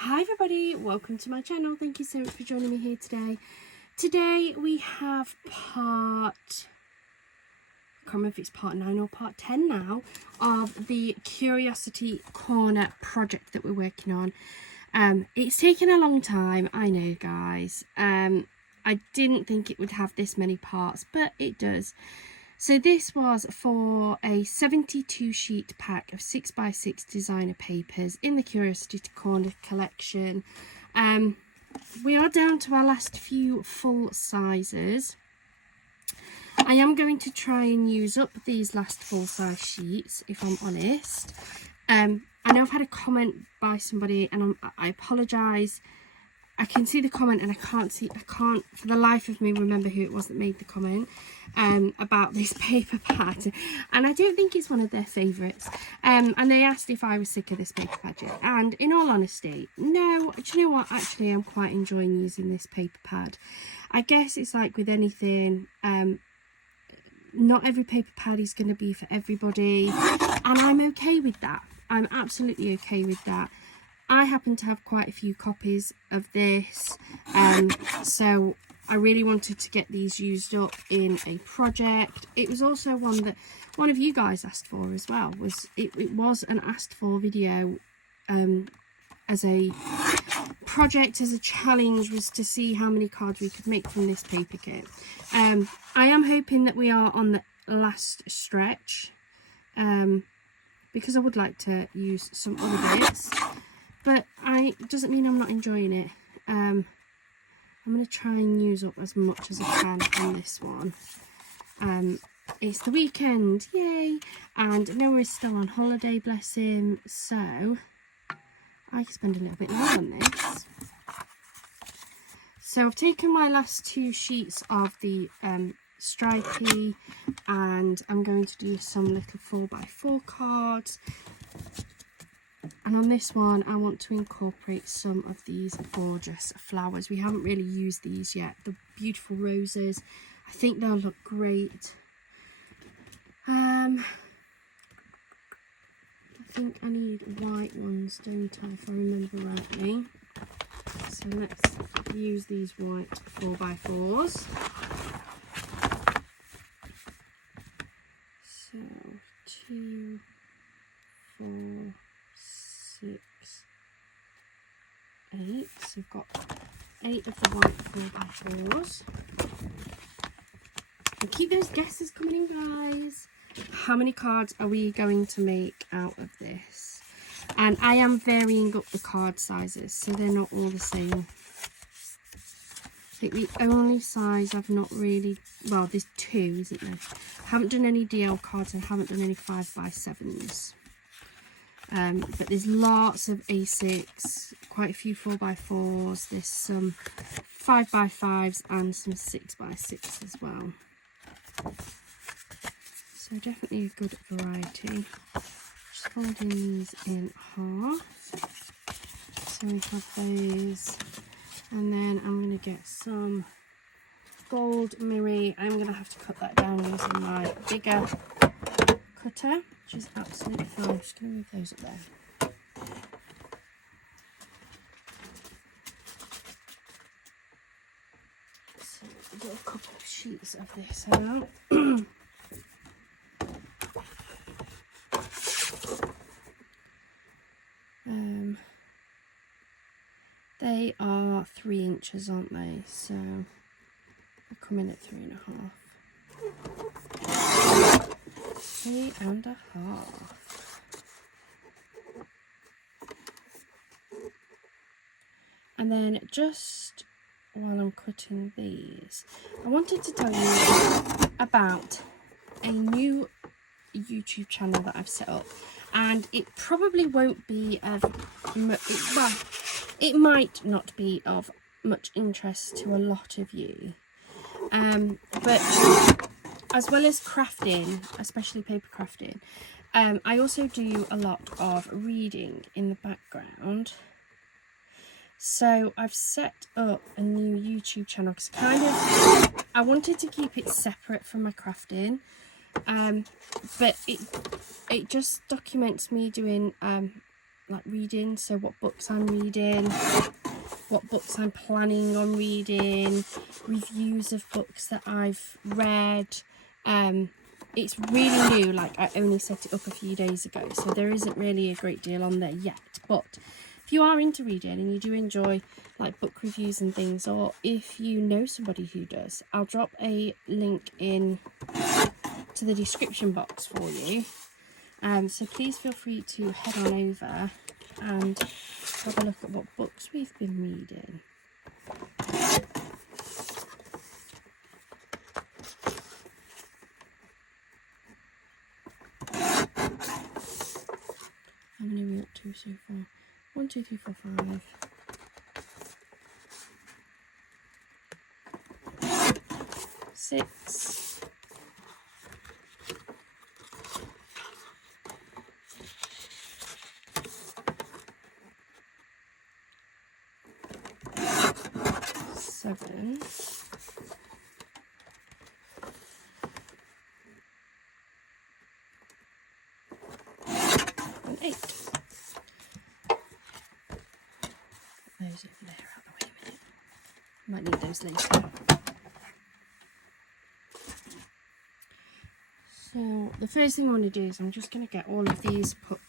Hi everybody, welcome to my channel. Thank you so much for joining me here today. Today we have I can't remember if it's part 9 or part 10 now, of the Curiosity Corner project that we're working on. It's taken a long time, I know guys. I didn't think it would have this many parts, but it does. So this was for a 72 sheet pack of 6x6 designer papers in the Curiosity Corner collection. We are down to our last few full sizes. I am going to try and use up these last full size sheets, if I'm honest. I know I've had a comment by somebody, and I apologise. I can see the comment and I can't for the life of me remember who it was that made the comment about this paper pad, and I don't think it's one of their favourites. And they asked if I was sick of this paper pad yet, and in all honesty, no. Do you know what, actually I'm quite enjoying using this paper pad. I guess it's like with anything, not every paper pad is going to be for everybody, and I'm okay with that. I'm absolutely okay with that. I happen to have quite a few copies of this, so I really wanted to get these used up in a project. It was also one that one of you guys asked for as well. It was an asked for video as a project, as a challenge, was to see how many cards we could make from this paper kit. I am hoping that we are on the last stretch, because I would like to use some other bits. But it doesn't mean I'm not enjoying it. I'm going to try and use up as much as I can on this one. It's the weekend, yay! And Noah is still on holiday, bless him. So I can spend a little bit more on this. So I've taken my last 2 sheets of the stripy, and I'm going to do some little 4x4 cards. And on this one, I want to incorporate some of these gorgeous flowers. We haven't really used these yet. The beautiful roses. I think they'll look great. I think I need white ones, don't I, if I remember rightly. So let's use these white 4x4s. So 2, 4, 6, 8. So we've got 8 of the white 4x4s. And keep those guesses coming in, guys. How many cards are we going to make out of this? And I am varying up the card sizes, so they're not all the same. I think the only size I've not really, well, there's 2, isn't there? I haven't done any DL cards and haven't done any 5x7s. But there's lots of A6, quite a few 4x4s, there's some 5x5s and some 6x6 as well. So definitely a good variety. Just folding these in half. So we have those. And then I'm going to get some gold mirror. I'm going to have to cut that down using my bigger cutter, which is absolutely fine. I'm just going to move those up there. So I've got a couple of sheets of this out. They are 3 inches, aren't they? So I'll come in at 3.5. 3.5. And then just while I'm cutting these, I wanted to tell you about a new YouTube channel that I've set up, and it probably won't be of well, it might not be of much interest to a lot of you, but as well as crafting, especially paper crafting, I also do a lot of reading in the background. So I've set up a new YouTube channel because I wanted to keep it separate from my crafting, but it just documents me doing like reading, so what books I'm reading, what books I'm planning on reading, reviews of books that I've read. It's really new, like I only set it up a few days ago, so there isn't really a great deal on there yet. But if you are into reading and you do enjoy like book reviews and things, or if you know somebody who does, I'll drop a link in to the description box for you. So please feel free to head on over and have a look at what books we've been reading. How many are we up to so far? 1, 2, 3, 4, 5. 6. 7. And 8. Those over there out the way a minute. Might need those later. So the first thing I want to do is I'm just going to get all of these put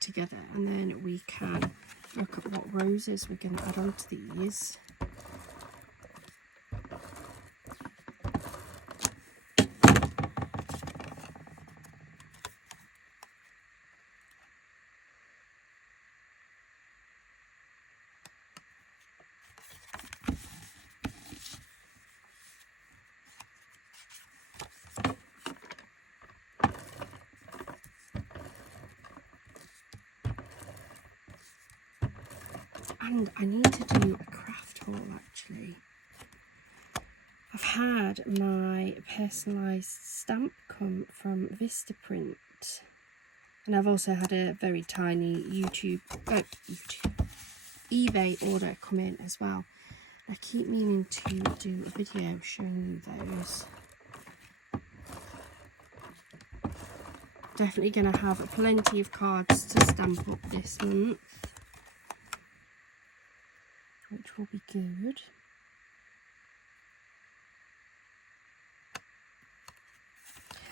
together, and then we can look at what roses we're going to add on to these. And I need to do a craft haul actually. I've had my personalised stamp come from Vistaprint, and I've also had a very tiny eBay order come in as well. I keep meaning to do a video showing you those. Definitely going to have plenty of cards to stamp up this month, which will be good.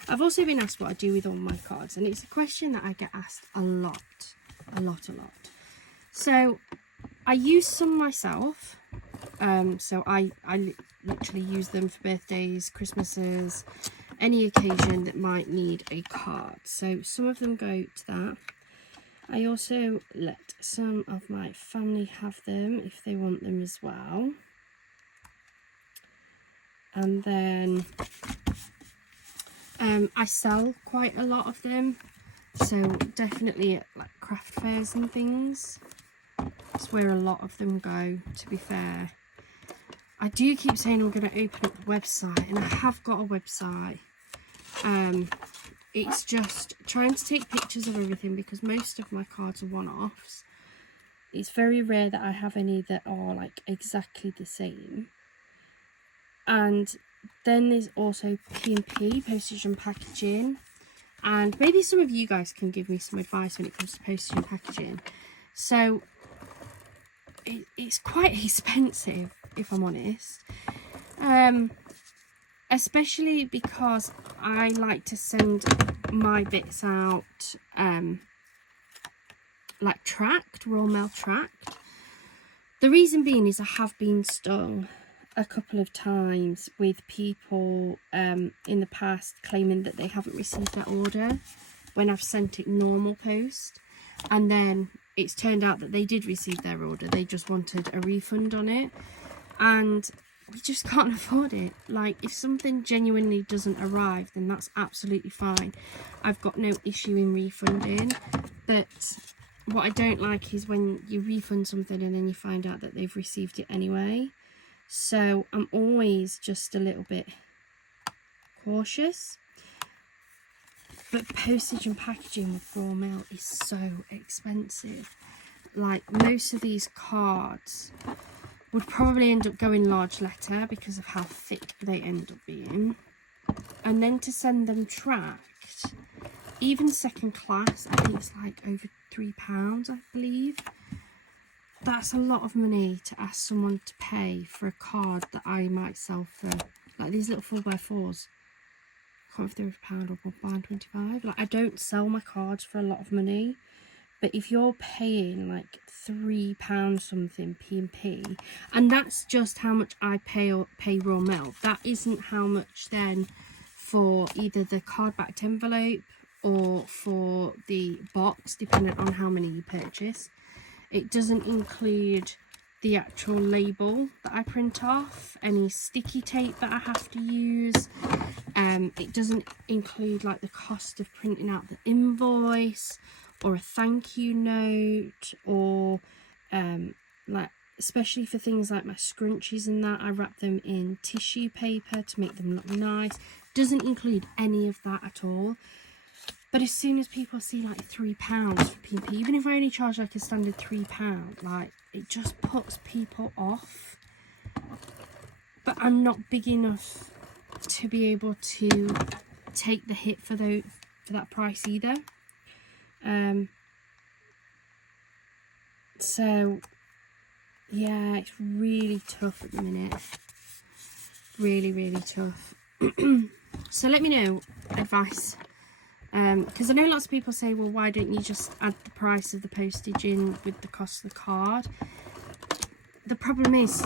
I've also been asked what I do with all my cards, and it's a question that I get asked a lot. So I use some myself, so I literally use them for birthdays, Christmases, any occasion that might need a card. So some of them go to that. I also let some of my family have them if they want them as well. And then I sell quite a lot of them, so definitely at like craft fairs and things. That's where a lot of them go, to be fair. I do keep saying I'm going to open up a website, and I have got a website. It's just trying to take pictures of everything, because most of my cards are one-offs. It's very rare that I have any that are like exactly the same. And then there's also P&P, postage and packaging. And maybe some of you guys can give me some advice when it comes to postage and packaging. So it's quite expensive, if I'm honest. Especially because I like to send my bits out like tracked, raw mail tracked. The reason being is I have been stung a couple of times with people in the past claiming that they haven't received their order when I've sent it normal post, and then it's turned out that they did receive their order. They just wanted a refund on it, and we just can't afford it. Like, if something genuinely doesn't arrive, then that's absolutely fine. I've got no issue in refunding, but what I don't like is when you refund something and then you find out that they've received it anyway. So I'm always just a little bit cautious. But postage and packaging with raw mail is so expensive. Like, most of these cards would probably end up going large letter because of how thick they end up being. And then to send them tracked, even second class, I think it's like over £3, I believe. That's a lot of money to ask someone to pay for a card that I might sell for, like these little 4x4s. I can't remember if they were £1 or £1.25. Like, I don't sell my cards for a lot of money. But if you're paying like £3 something P&P, and that's just how much I pay Royal Mail. That isn't how much then for either the card backed envelope or for the box, depending on how many you purchase. It doesn't include the actual label that I print off, any sticky tape that I have to use. It doesn't include like the cost of printing out the invoice or a thank you note, or like especially for things like my scrunchies and that, I wrap them in tissue paper to make them look nice. Doesn't include any of that at all. But as soon as people see like £3 for P&P, even if I only charge like a standard £3, like it just puts people off. But I'm not big enough to be able to take the hit for that price either. So yeah, it's really tough at the minute. Really, really tough. So let me know advice. Because I know lots of people say, well, why don't you just add the price of the postage in with the cost of the card? The problem is,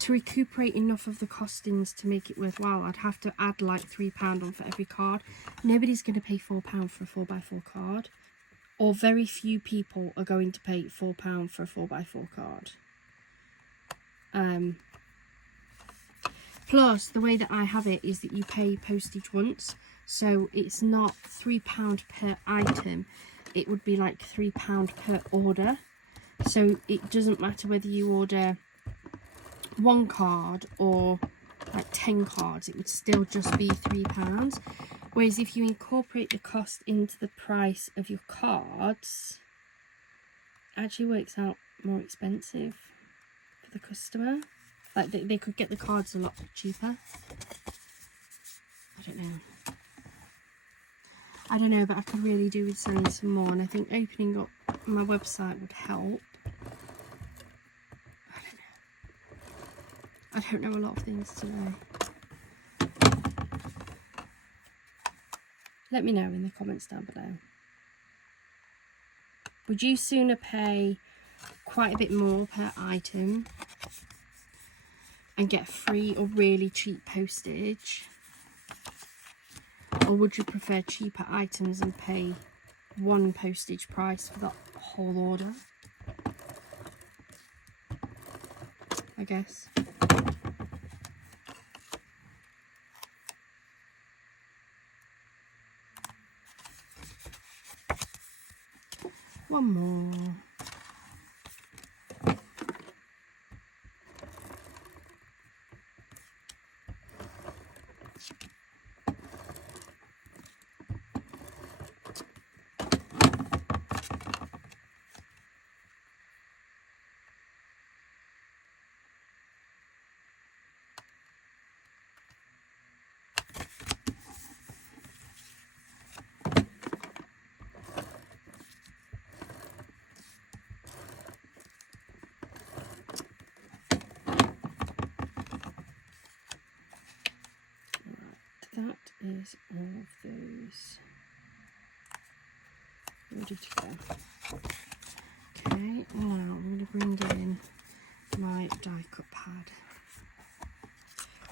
to recuperate enough of the costings to make it worthwhile, I'd have to add like £3 on for every card. Nobody's going to pay £4 for a 4x4 card. Or very few people are going to pay £4 for a 4x4 card. Plus, the way that I have it is that you pay postage once. So it's not £3 per item. It would be like £3 per order. So it doesn't matter whether you order one card or like 10 cards. It would still just be £3. Whereas if you incorporate the cost into the price of your cards, it actually works out more expensive for the customer. Like they could get the cards a lot cheaper. I don't know, but I could really do with selling some more, and I think opening up my website would help. I don't know a lot of things today. Let me know in the comments down below. Would you sooner pay quite a bit more per item and get free or really cheap postage? Or would you prefer cheaper items and pay one postage price for that whole order? I guess. One more. That is all of those ready to go. Okay, now I'm going to bring in my die cut pad.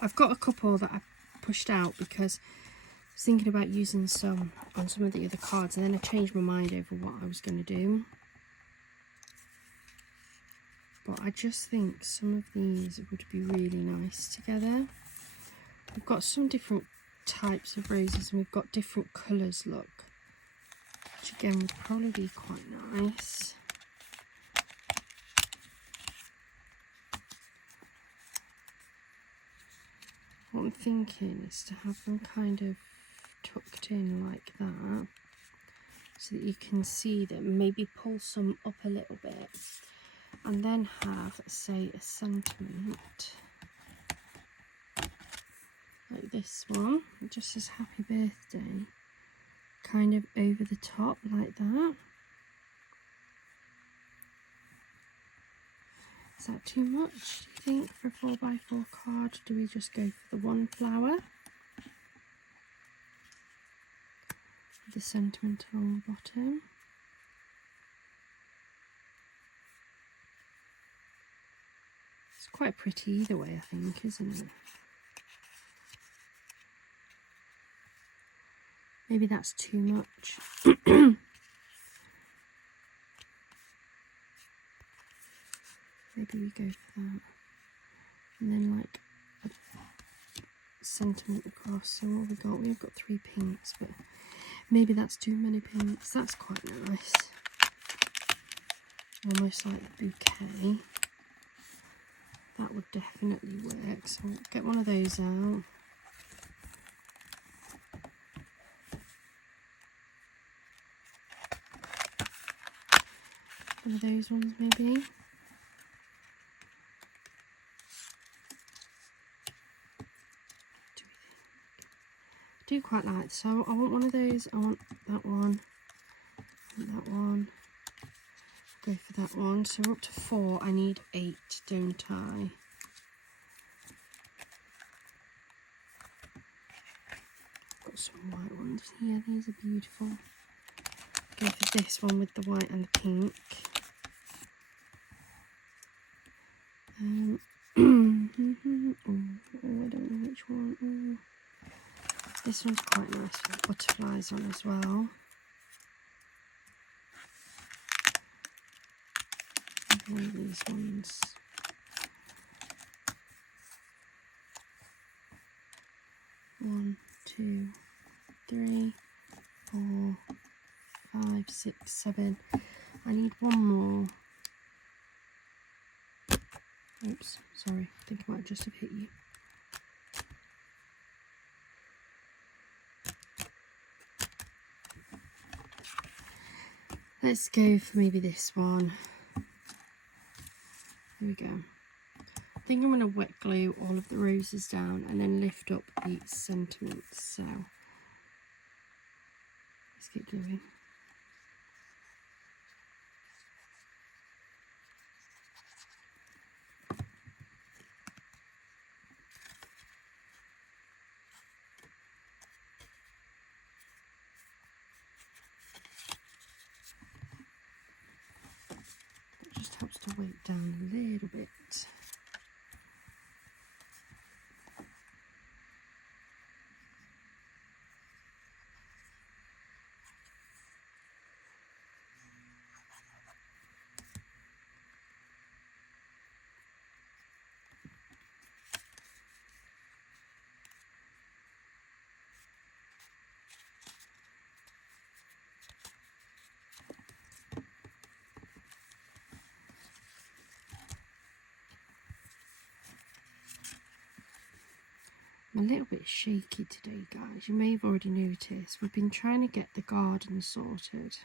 I've got a couple that I pushed out because I was thinking about using some on some of the other cards, and then I changed my mind over what I was going to do. But I just think some of these would be really nice together. We've got some different types of roses and we've got different colours, look, which again would probably be quite nice. What I'm thinking is to have them kind of tucked in like that, so that you can see them, maybe pull some up a little bit, and then have, say, a sentiment like this one, it just says happy birthday, kind of over the top like that. Is that too much, do you think, for a 4x4 card? Do we just go for the one flower? The sentiment along the bottom. It's quite pretty either way, I think, isn't it? Maybe that's too much. Maybe we go for that. And then like a sentiment across. So what have we got? We've got 3 pinks, but maybe that's too many pinks. That's quite nice. Almost like a bouquet. That would definitely work. So we'll get one of those out. One of those ones maybe. I do quite like, so I want one of those. I want that one. I want that one. Go for that one. So we're up to 4. I need 8, don't I? Got some white ones here. These are beautiful. Go for this one with the white and the pink. I don't know which one. Ooh. This one's quite nice with butterflies on as well. One of these ones. One, 2, 3, 4, 5, 6, 7. I need one more. Oops, sorry. I think I might just have hit you. Let's go for maybe this one. Here we go. I think I'm going to wet glue all of the roses down and then lift up the sentiments. So let's get gluing. It just helps to weight down a little bit. I'm a little bit shaky today, guys. You may have already noticed. We've been trying to get the garden sorted.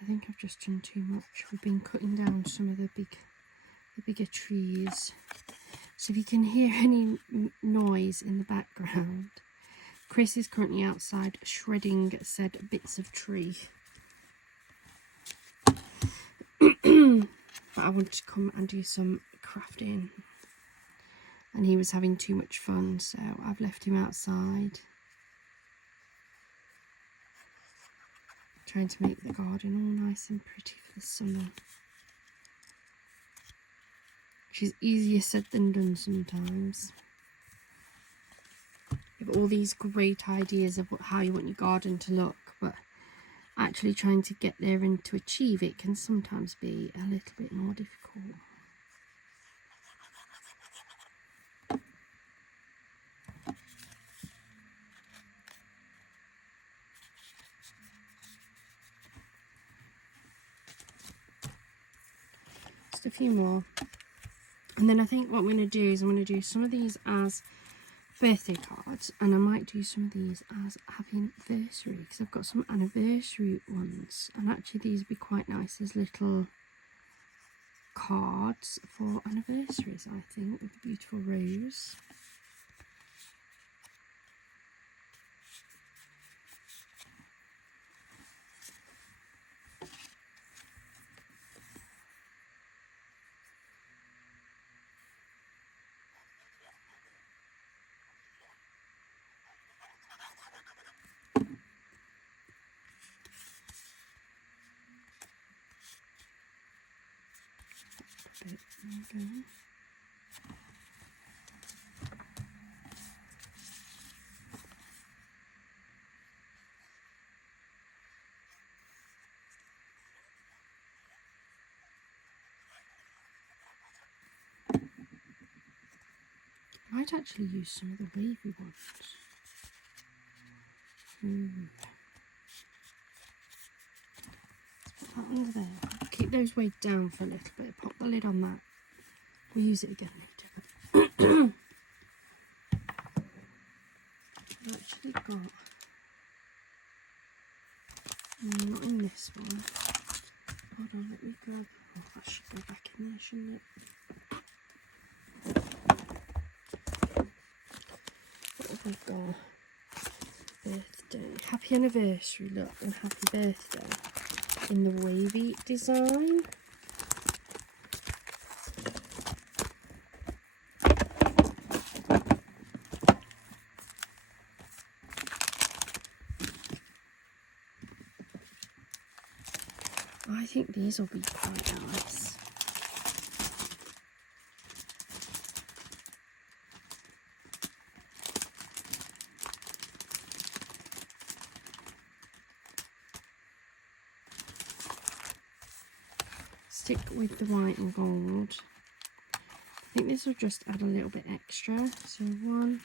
I think I've just done too much. We've been cutting down some of the bigger trees. So if you can hear any noise in the background, Chris is currently outside shredding said bits of tree. But I wanted to come and do some crafting. And he was having too much fun, so I've left him outside. Trying to make the garden all nice and pretty for the summer. Which is easier said than done sometimes. You have all these great ideas of how you want your garden to look, but actually trying to get there and to achieve it can sometimes be a little bit more difficult. A few more, and then I think what I'm going to do is I'm going to do some of these as birthday cards, and I might do some of these as happy anniversary, because I've got some anniversary ones, and actually these would be quite nice as little cards for anniversaries, I think, with the beautiful rose. There we go. I might actually use some of the wavy ones. Let's put that under there. Keep those weighed down for a little bit. Pop the lid on that. We'll use it again later. I've actually got, not in this one. Hold on, let me grab, oh that should go back in there, shouldn't it? What have I got? Birthday. Happy anniversary, look, and happy birthday in the wavy design. I think these will be quite nice. Stick with the white and gold. I think this will just add a little bit extra. So 1,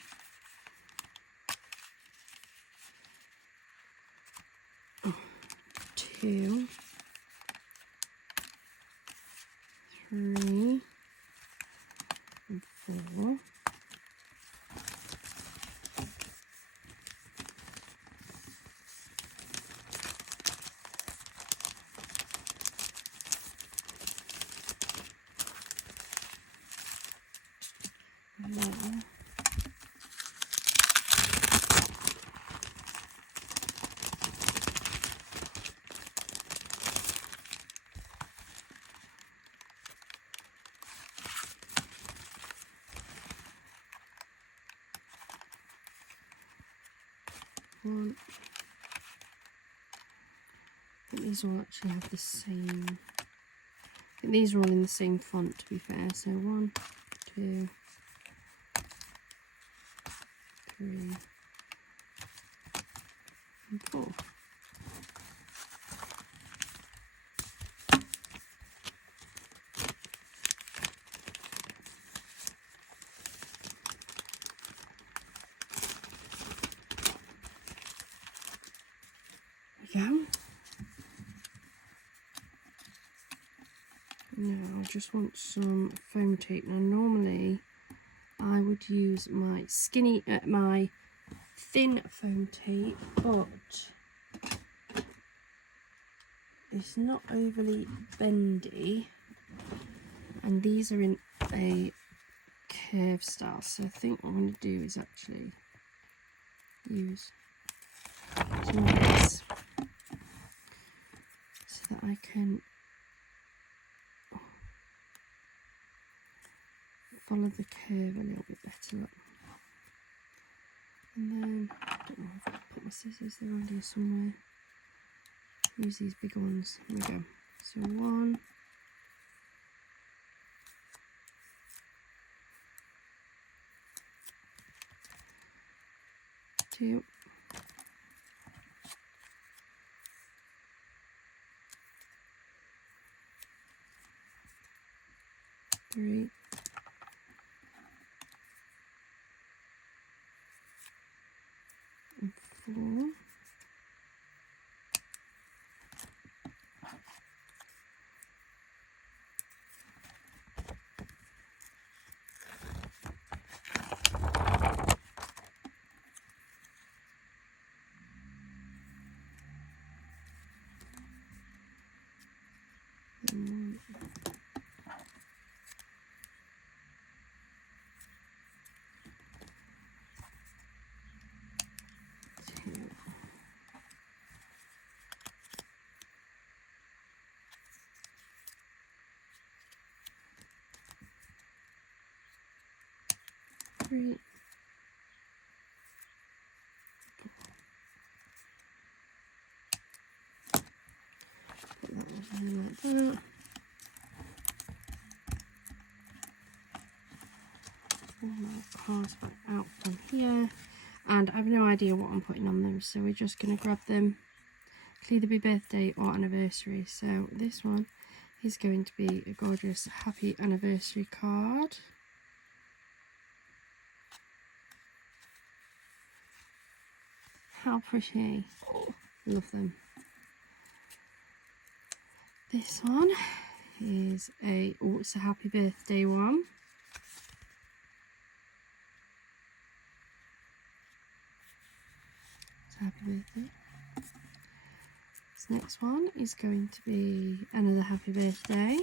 2, 3, and 4. There. One. I think these all actually have the same. I think these are all in the same font, to be fair. So 1, 2, 3, and 4. There we go. Now I just want some foam tape. Now normally I would use my my thin foam tape, but it's not overly bendy, and these are in a curve style. So I think what I'm going to do is actually use some of this so that I can follow the curve a little bit better. Look. And then, I don't know if I've put my scissors, they're around here somewhere. Use these big ones. Here we go. So 1, 2, 3, and 4. And 2. 3. Put that one in like that. cards back out from here. And I have no idea what I'm putting on them, so we're just going to grab them. It'll either be birthday or anniversary. So this one is going to be a gorgeous happy anniversary card. How pretty. Oh, love them. This one is it's a happy birthday one. It's a happy birthday. This next one is going to be another happy birthday.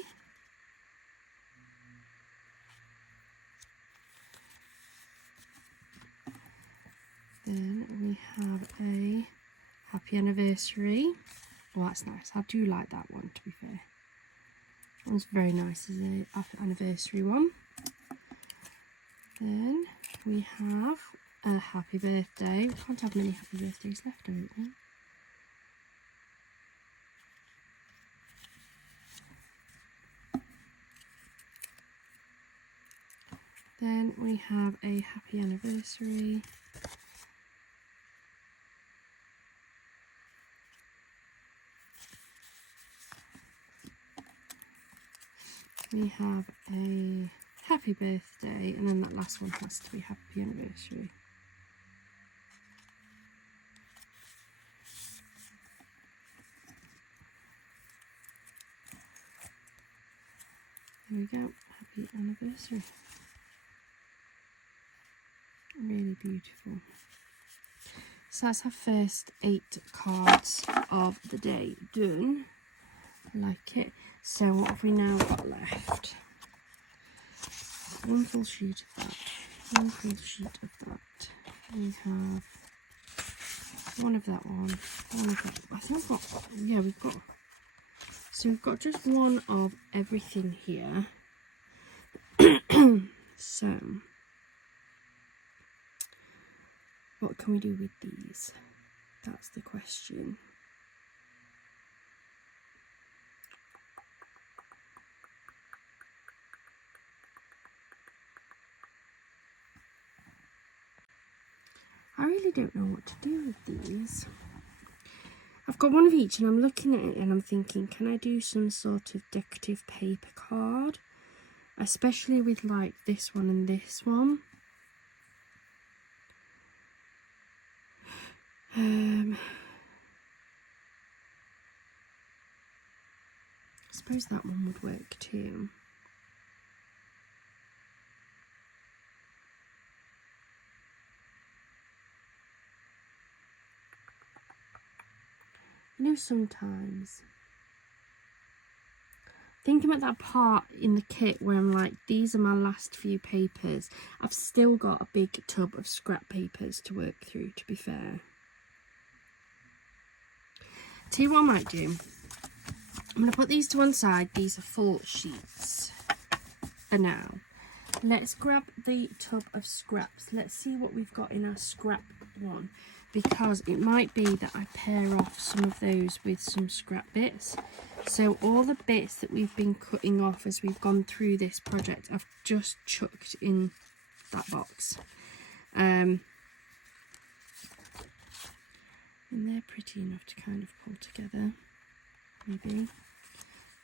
Then we have a happy anniversary. Well, that's nice. I do like that one, to be fair. That one's very nice as an anniversary one. Then we have a happy birthday. We can't have many happy birthdays left, don't we? Then we have a happy anniversary. We have a happy birthday, and then that last one has to be happy anniversary. There we go, happy anniversary. Really beautiful. So that's our first 8 cards of the day done. I like it. So what have we now got left? One full sheet of that. One full sheet of that. We have one of that one. One of that. I think I've got, yeah, we've got, so we've got just one of everything here. So what can we do with these? That's the question. I really don't know what to do with these. I've got one of each and I'm looking at it and I'm thinking, can I do some sort of decorative paper card? Especially with like this one and this one. I suppose that one would work too. You know, sometimes thinking about that part in the kit where I'm like, these are my last few papers. I've still got a big tub of scrap papers to work through, to be fair. Tell you what I might do. I'm going to put these to one side. These are full sheets for now. Let's grab the tub of scraps. Let's see what we've got in our scrap one, because it might be that I pair off some of those with some scrap bits. So all the bits that we've been cutting off as we've gone through this project, I've just chucked in that box. And they're pretty enough to kind of pull together, maybe.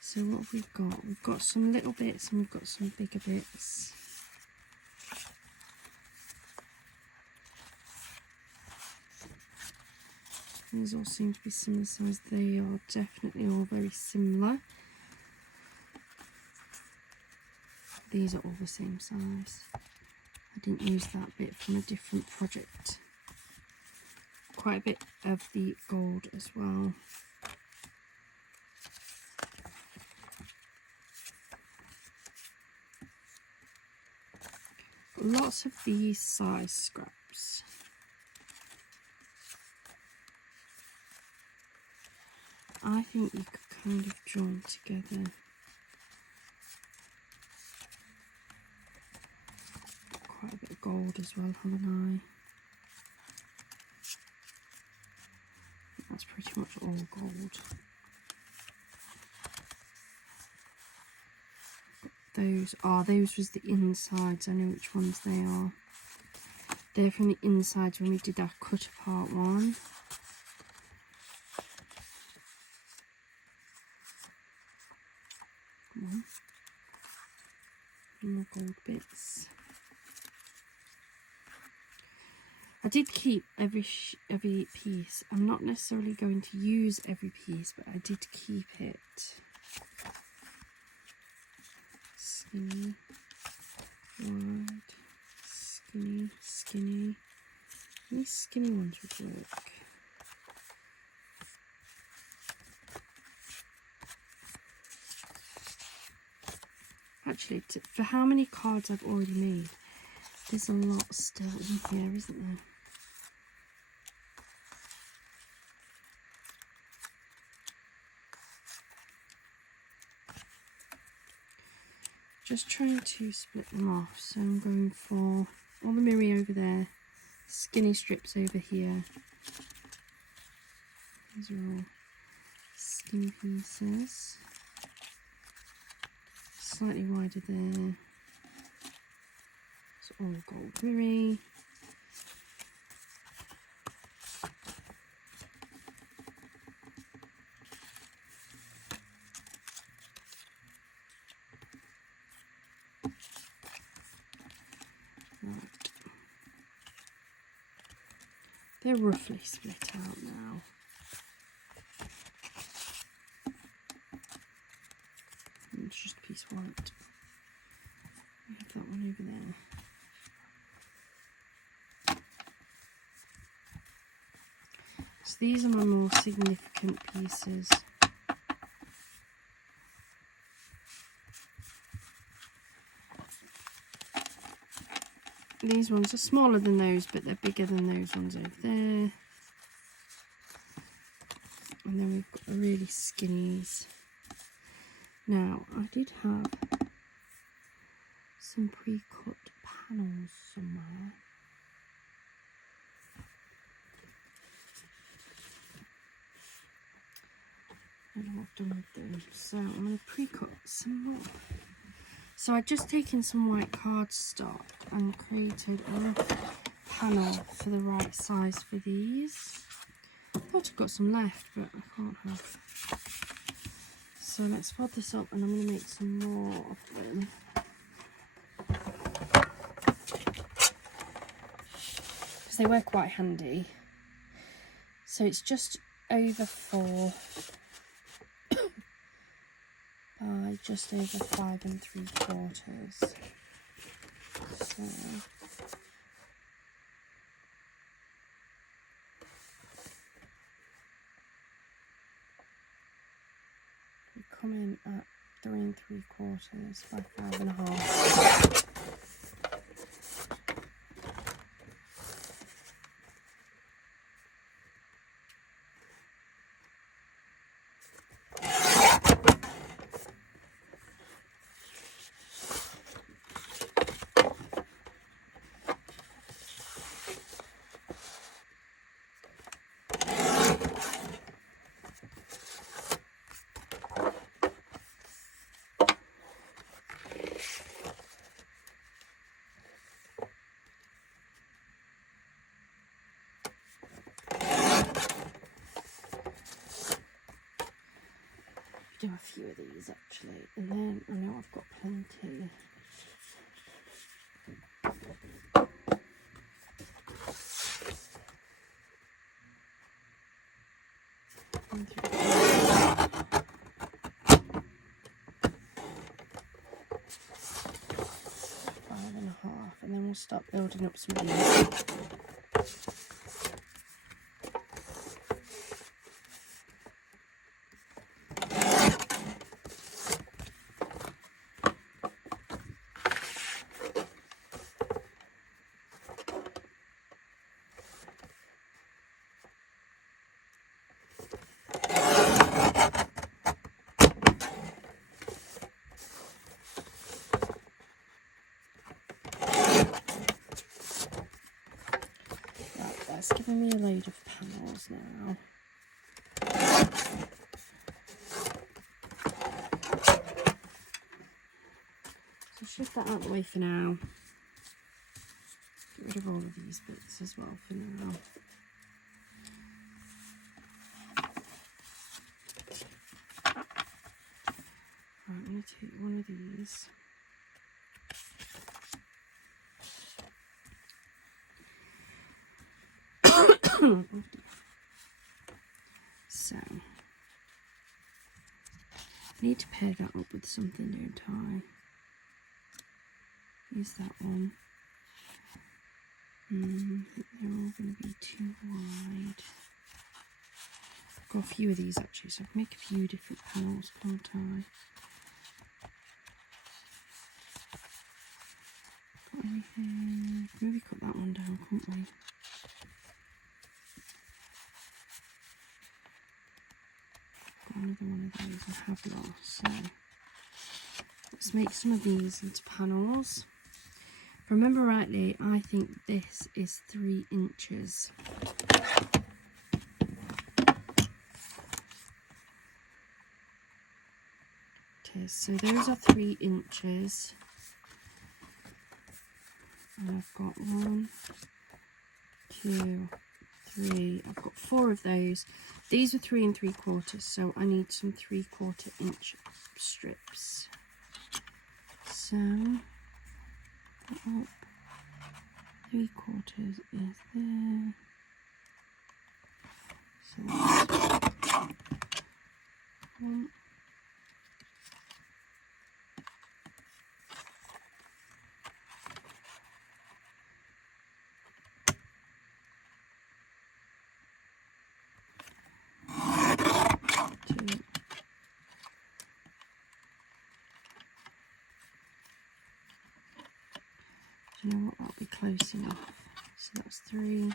So what have we got? We've got some little bits and we've got some bigger bits. These all seem to be similar size. They are definitely all very similar. These are all the same size. I didn't use that bit from a different project. Quite a bit of the gold as well. Lots of these size scraps. I think you could kind of join together. Quite a bit of gold as well, haven't I? That's pretty much all gold. Those was the insides. I know which ones they are. They're from the inside when we did our cut apart one. More gold bits. I did keep every piece. I'm not necessarily going to use every piece, but I did keep it skinny, wide, skinny, skinny. These skinny ones would work. Actually, for how many cards I've already made, there's a lot still in here, isn't there? Just trying to split them off, so I'm going for all the Miri over there, skinny strips over here. These are all skinny pieces. Slightly wider there. It's all gold Miri. Right. They're roughly split out now. And it's just a piece white. We have that one over there. So these are my more significant pieces. These ones are smaller than those, but they're bigger than those ones over there. And then we've got the really skinnies. Now, I did have some pre-cut panels somewhere. I don't know what I've done with them. So I'm going to pre-cut some more. So I've just taken some white cardstock and created a rough panel for the right size for these. I thought I've got some left, but I can't have. So let's fold this up and I'm going to make some more of them. Because they were quite handy. So it's just over 4 by just over 5 3/4. So we come in at 3 3/4 by 5.5. Do a few of these actually, and then I know I've got plenty. Five and a half, and then we'll start building up some of these. That's giving me a load of panels now. So shift that out of the way for now. Get rid rid of all of these bits as well for now. Right, I'm going to take one of these. So, I need to pair that up with something, don't I? Use that one. I think they're all going to be too wide. I've got a few of these actually, so I can make a few different panels, can't I? Got anything? Maybe cut that one down, couldn't we? Got another one of those I have lost, so let's make some of these into panels. If I remember rightly, I think this is 3 inches. It is. So those are 3 inches. And I've got 1, 2, 3. I've got 4 of those. These are 3 3/4, so I need some 3/4 inch strips. So up 3/4 is there. So that's 1. You know what, that'll be close enough. So that's 3.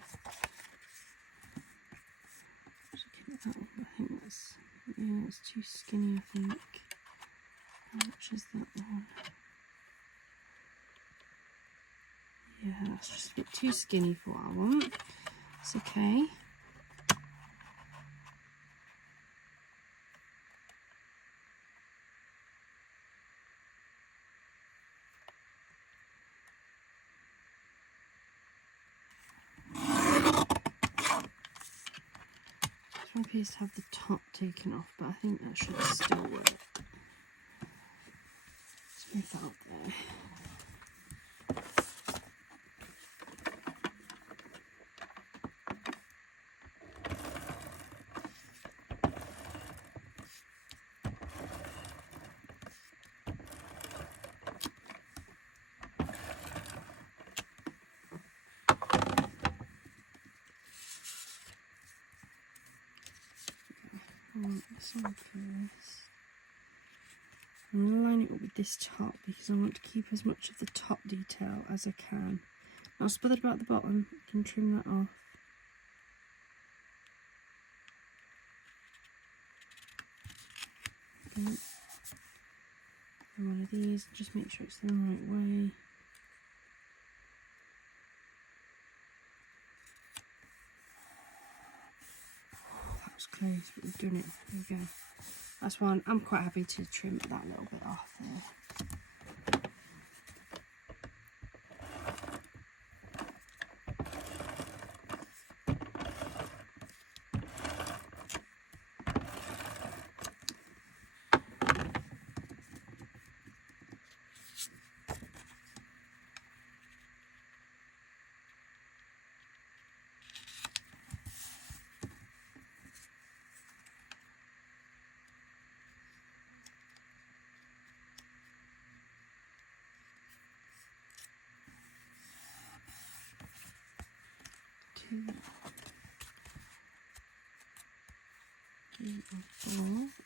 Just looking at that one, I think that's, yeah, it's too skinny, I think. How much is that one? Yeah, that's just a bit too skinny for what I want. It's okay. This one appears to have the top taken off, but I think that should still work. Let's move that up there. This one first. I'm going to line it up with this top because I want to keep as much of the top detail as I can. Not bothered about the bottom, I can trim that off. Okay. And one of these, just make sure it's the right way. That was close, but we've done it. There we go. That's one. I'm quite happy to trim that little bit off there.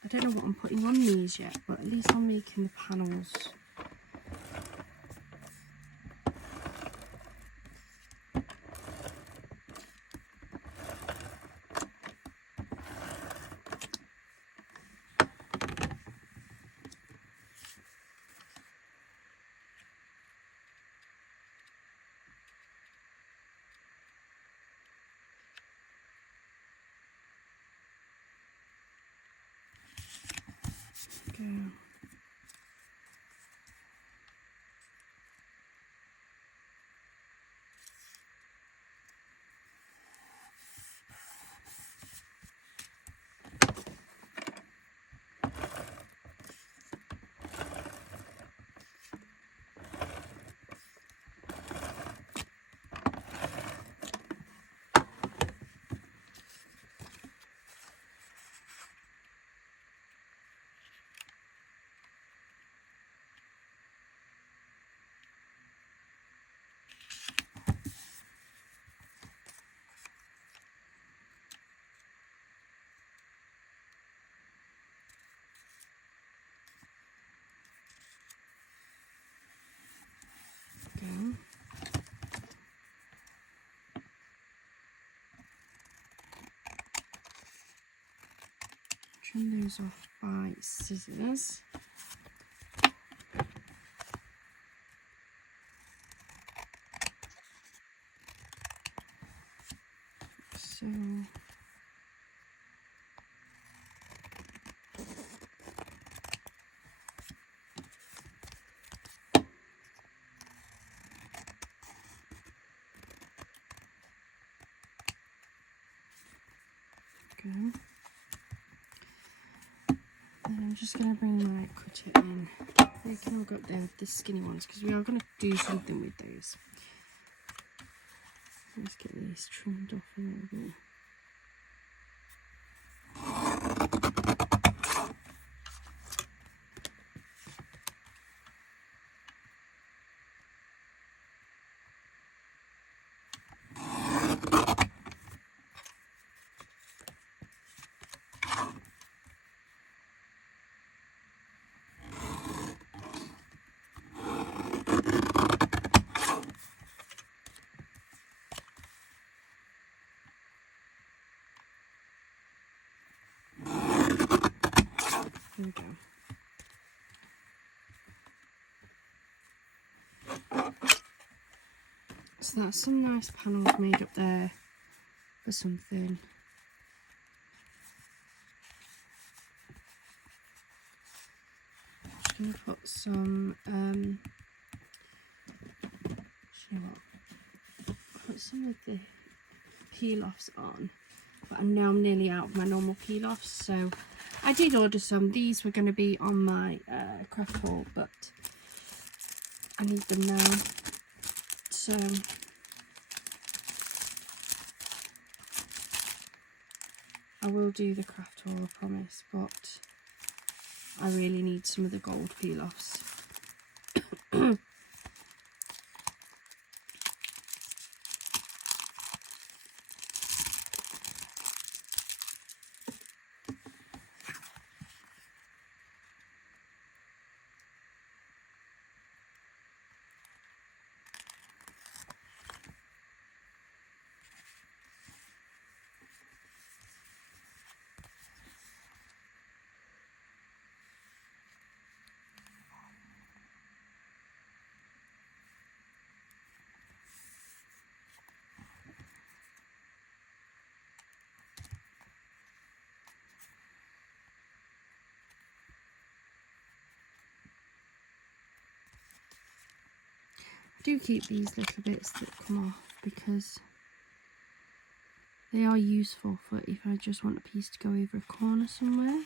I don't know what I'm putting on these yet, but at least I'm making the panels. Go. trim those off by scissors. So go. Then I'm just going to bring my cutter in. They can all go up there with the skinny ones because we are going to do something with those. Let's get these trimmed off a little bit. There we go. So that's some nice panels made up there for something. I'm just going to put some, you know what, put some of the peel-offs on. But I know I'm nearly out of my normal peel-offs, so I did order some. These were going to be on my craft haul, but I need them now. So I will do the craft haul, I promise, but I really need some of the gold peel-offs. Do keep these little bits that come off because they are useful for if I just want a piece to go over a corner somewhere.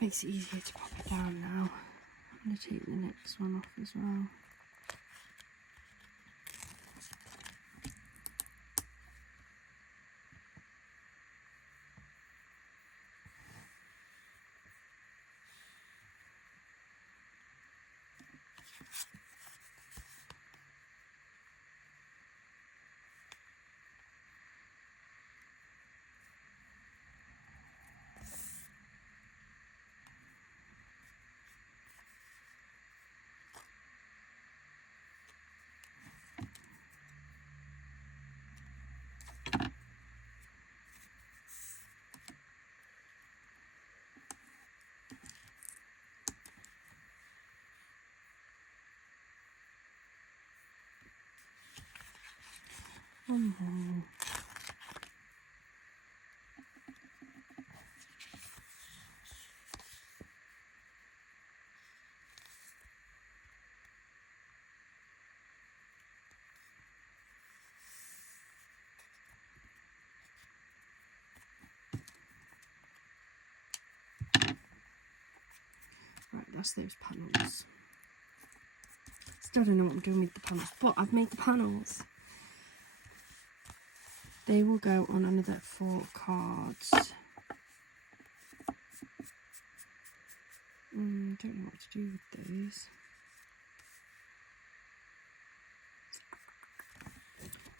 Makes it easier to pop it down now. I'm going to take the next one off as well. One more. that's those panels. Still don't know what I'm doing with the panels, but I've made the panels. They will go on another 4 cards. Don't know what to do with those.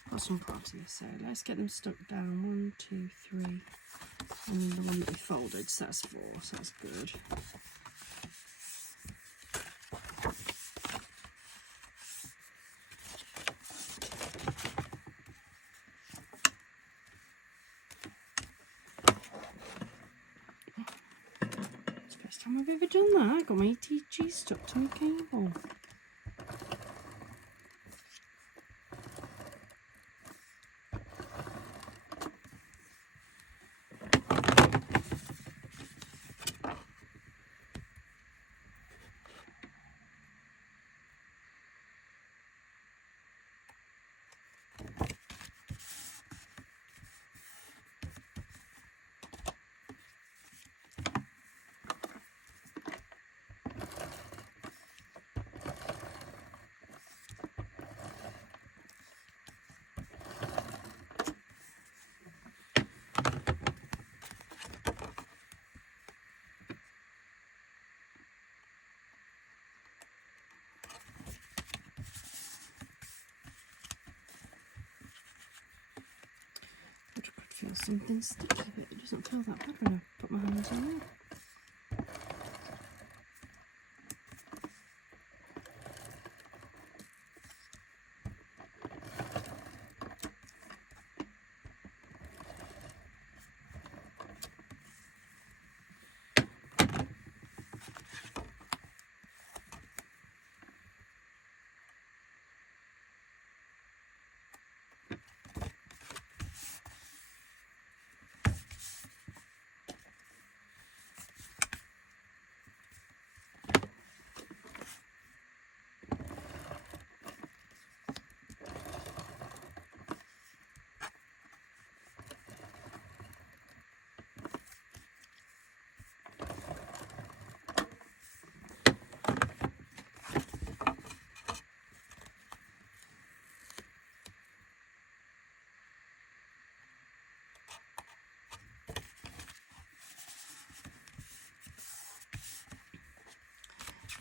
Got some cards here, so let's get them stuck down. 1, 2, 3, and the one that we folded, so that's 4, so that's good. It's the first time I've ever done that. I got my ETG stuck to my cable. I could feel something sticky, but it doesn't feel that bad when I put my hands on it.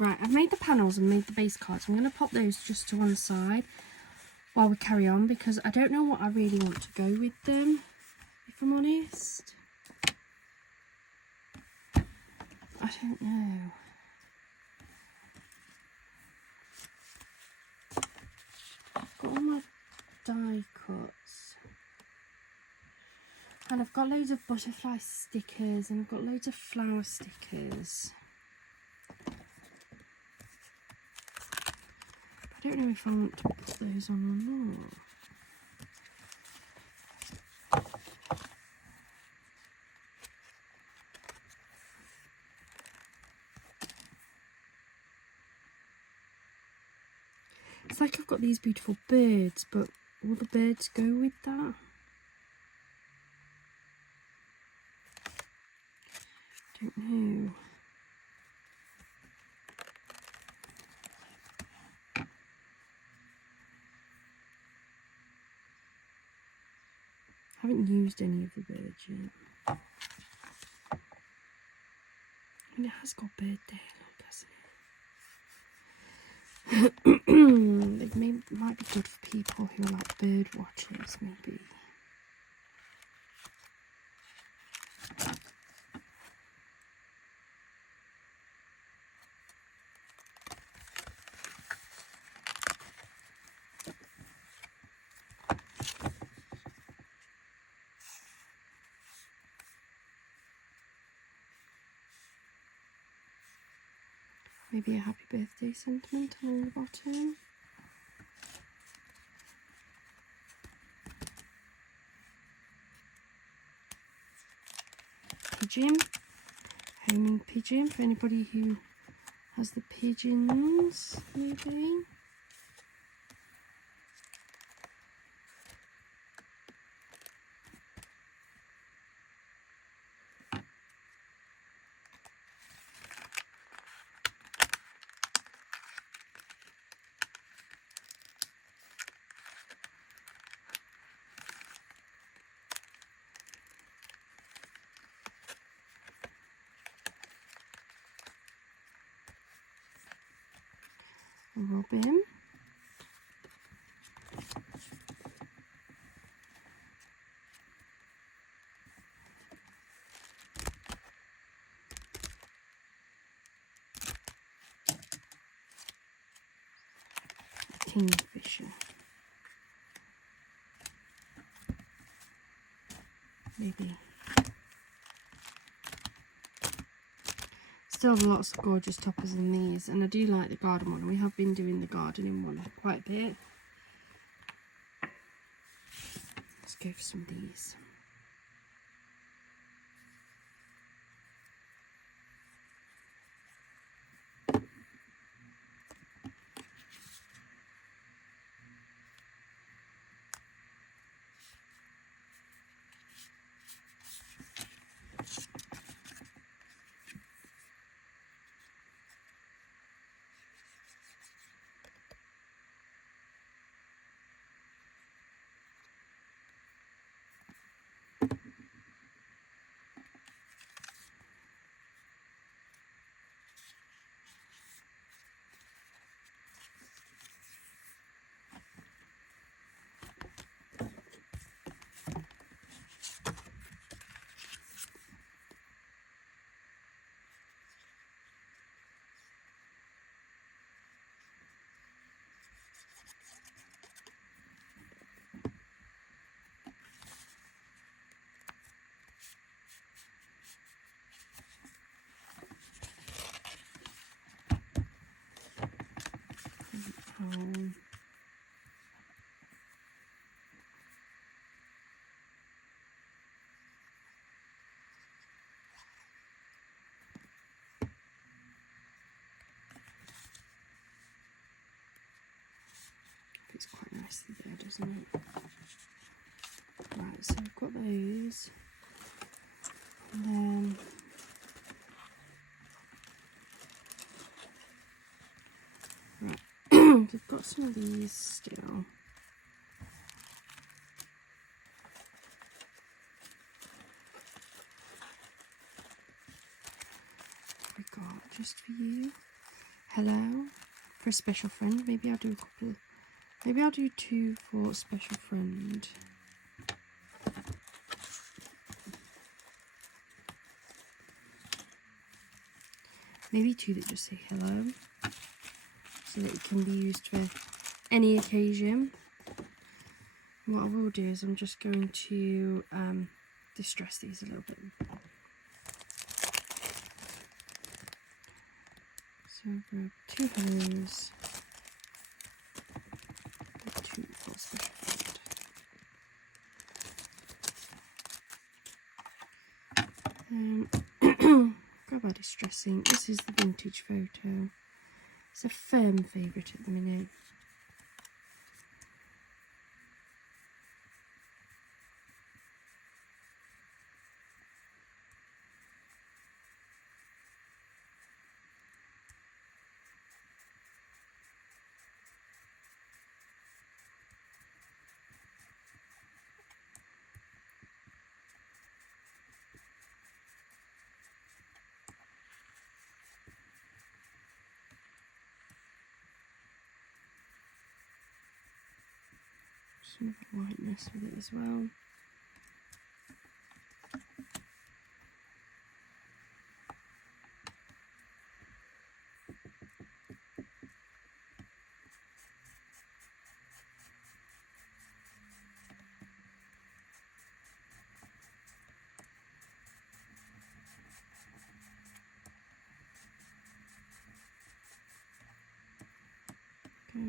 Right, I've made the panels and made the base cards. I'm going to pop those just to one side while we carry on, because I don't know what I really want to go with them, if I'm honest. I don't know. I've got all my die cuts. And I've got loads of butterfly stickers and I've got loads of flower stickers. I don't know if I want to put those on or not. It's like I've got these beautiful birds, but will the birds go with that? Don't know. I haven't used any of the birds yet. And it has got birthday, look, hasn't it? It might be good for people who are like bird watchers, maybe. Maybe a happy birthday sentiment on the bottom. Pigeon, homing pigeon for anybody who has the pigeons, maybe. robin. Kingfisher. Maybe. Still have lots of gorgeous toppers in these, and I do like the garden one. We have been doing the gardening one quite a bit. Let's go for some of these. It's quite nicely there, doesn't it? Right, so we've got those. And then right, we've got some of these still. We got just for you. Hello, for a special friend. Maybe I'll do a couple. Maybe I'll do 2 for a special friend. Maybe 2 that just say hello, so that it can be used for any occasion. What I will do is I'm just going to distress these a little bit. So I'll grab 2 hellos, 2 for a special friend. Grab our distressing. This is the vintage photo. It's a firm favourite at the minute. Some whiteness with it as well. Go.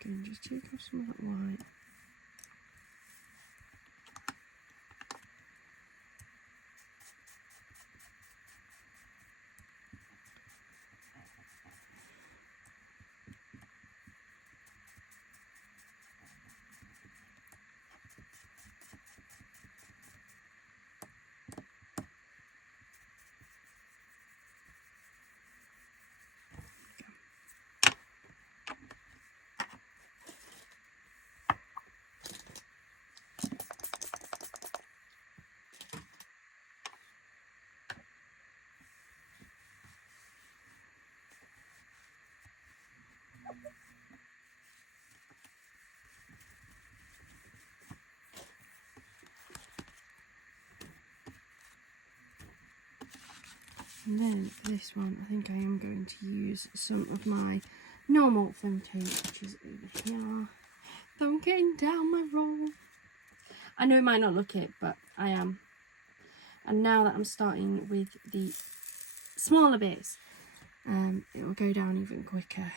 Again, just take off some of that white. And then for this one, I think I am going to use some of my normal foam tape, which is over here. I'm getting down my roll. I know it might not look it, but I am. And now that I'm starting with the smaller bits, it will go down even quicker.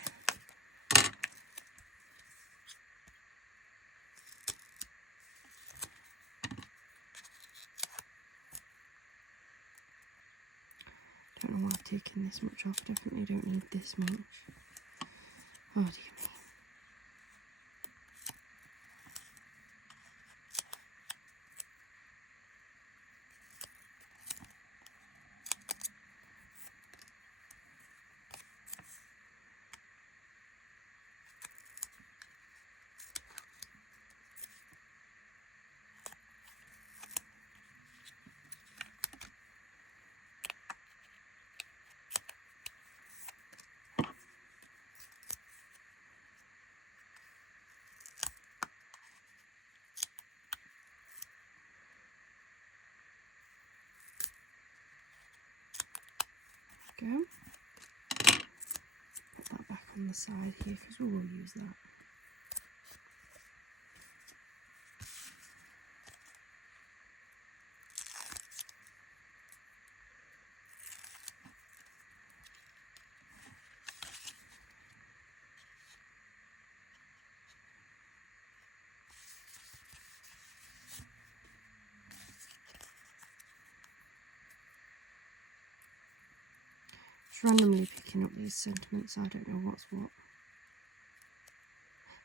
Don't know why I've taken this much off. Definitely don't need this much. Oh dear me. Go. Put that back on the side here because we will use that. Just randomly picking up these sentiments, I don't know what's what.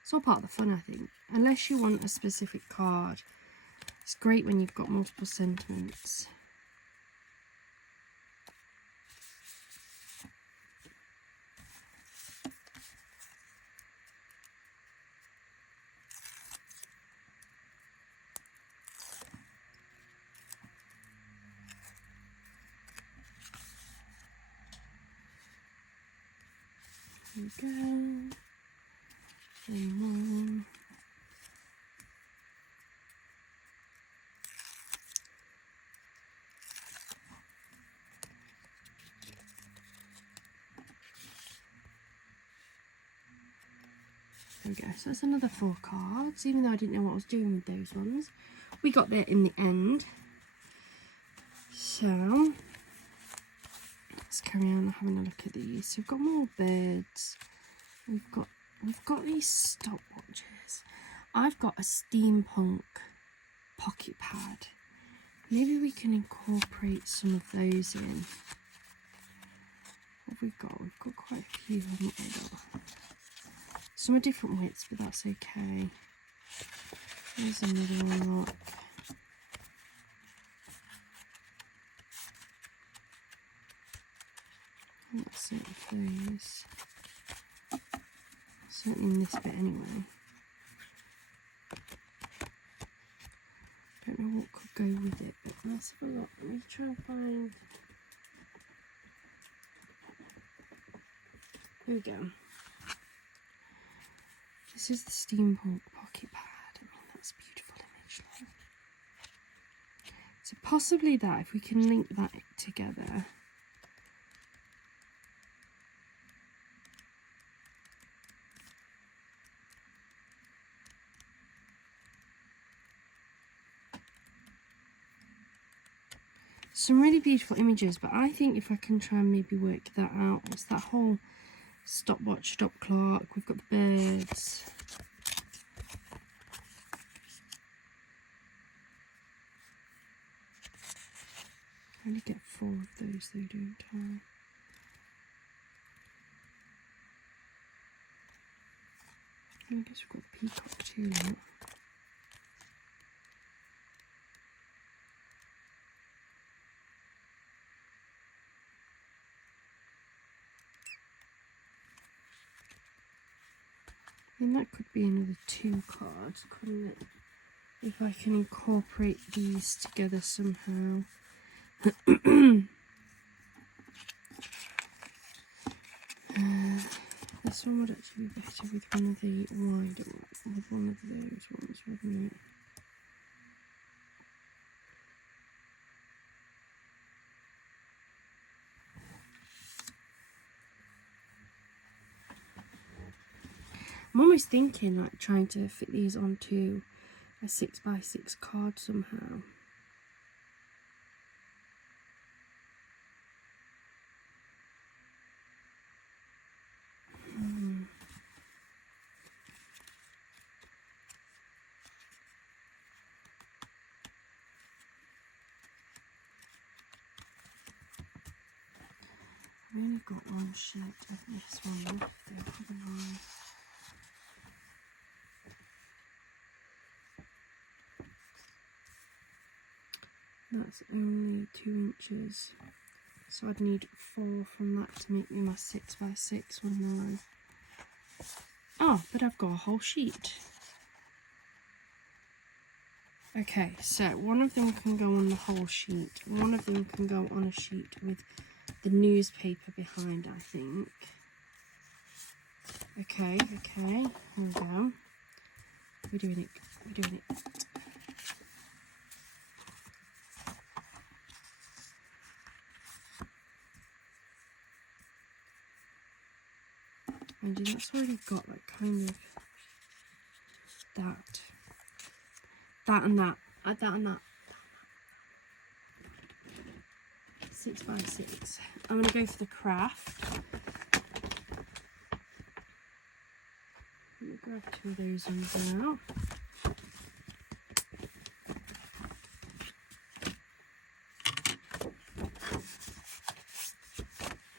It's all part of the fun, I think. Unless you want a specific card. It's great when you've got multiple sentiments. There we go. One. There we go. So that's another 4 cards, even though I didn't know what I was doing with those ones. We got there in the end. So let's carry on having a look at these. So we've got more birds. We've got these stopwatches. I've got a steampunk pocket pad. Maybe we can incorporate some of those in. What have we got? We've got quite a few, haven't we? Some are different widths, but that's okay. There's another one. Look. That's it with those. Certainly in this bit anyway. Don't know what could go with it, but let's have a look. Let me try and find. Here we go. This is the steampunk pocket pad. I mean, that's a beautiful image. So possibly that, if we can link that together. Some really beautiful images, but I think if I can try and maybe work that out, it's that whole stopwatch, stop clock, we've got the birds. I only get 4 of those though, don't I? I guess we've got the peacock too now. I mean, that could be another 2 cards, couldn't it? If I can incorporate these together somehow. This one would actually be better with one of the wider ones, with one of those ones, wouldn't it? I'm almost thinking like trying to fit these onto a 6x6 card somehow. I've only got one sheet of this one left though, haven't I? That's only 2 inches, so I'd need 4 from that to make me my 6x6, wouldn't I? Oh, but I've got a whole sheet. Okay, so one of them can go on the whole sheet, one of them can go on a sheet with the newspaper behind, I think. Okay, here we go. We're doing it. And that's already got like kind of that and that. Add that and that. 6x6. I'm gonna go for the craft. Let me grab 2 of those ones out.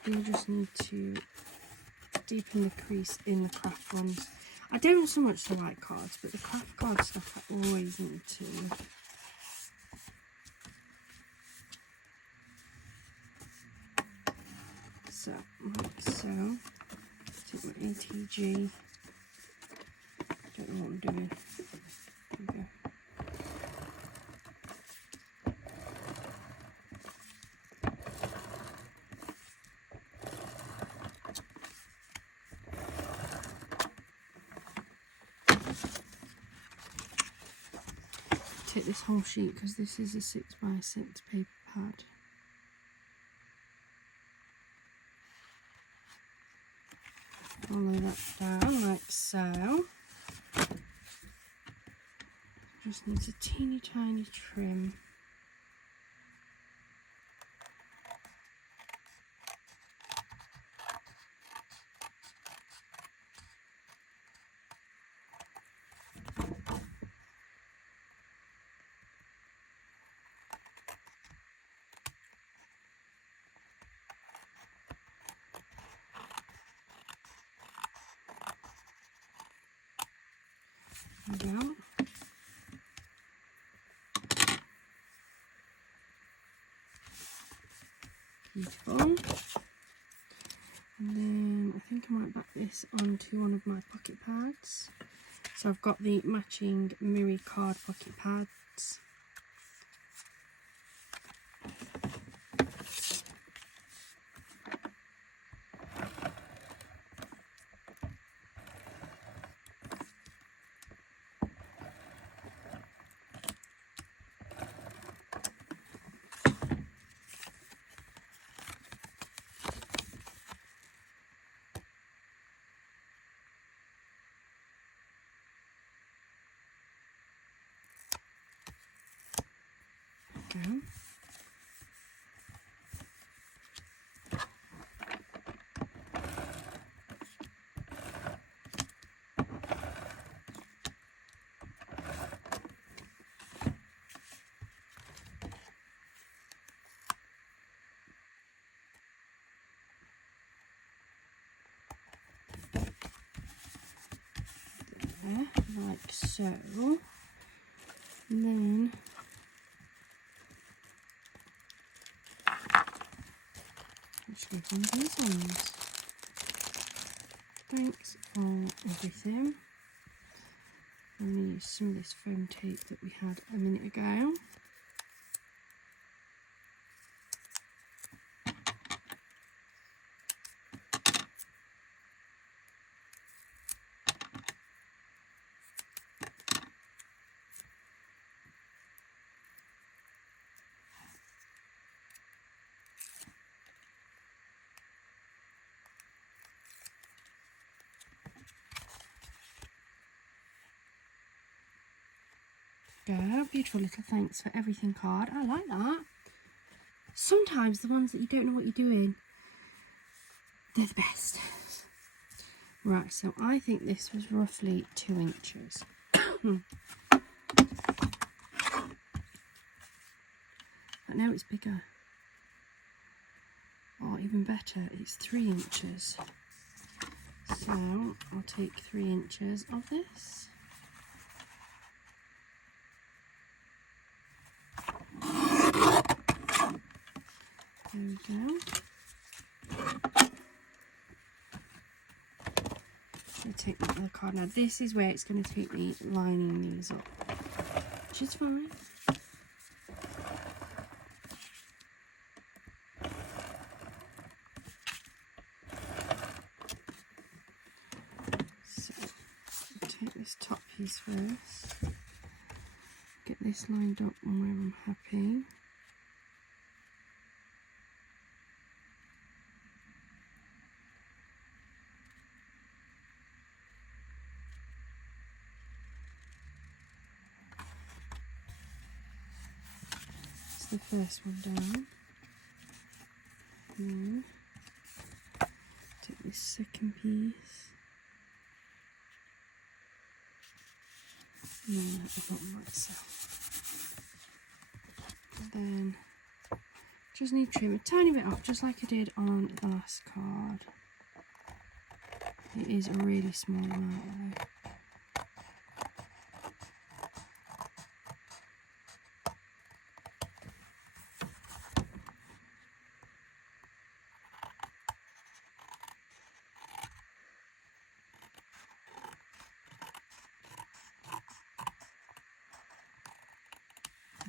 You just need to deepen the crease in the craft ones. I don't so much the white cards, but the craft card stuff I always need to. So, like so. Take my ATG. Don't know what I'm doing. There we go. Take this whole sheet because this is a 6x6 paper pad. Follow that down like so. Just needs a teeny tiny trim. There we go. Beautiful. And then I think I might back this onto one of my pocket pads. So I've got the matching Miri card pocket pads. Go. There, like so. And then let's go on these ones. Thanks for everything. I'm going to use some of this foam tape that we had a minute ago. go. Beautiful little thanks for everything card. I like that. Sometimes the ones that you don't know what you're doing, they're the best. Right, so I think this was roughly 2 inches. But now it's bigger. Or even better, it's 3 inches. So I'll take 3 inches of this. There we go. I'll take that other card. Now this is where it's going to take me lining these up, which is fine. So I'll take this top piece first. Get this lined up where I'm happy. The first one down, and then take this second piece, and then at the bottom like so. And then just need to trim a tiny bit off, just like I did on the last card. It is a really small amount though.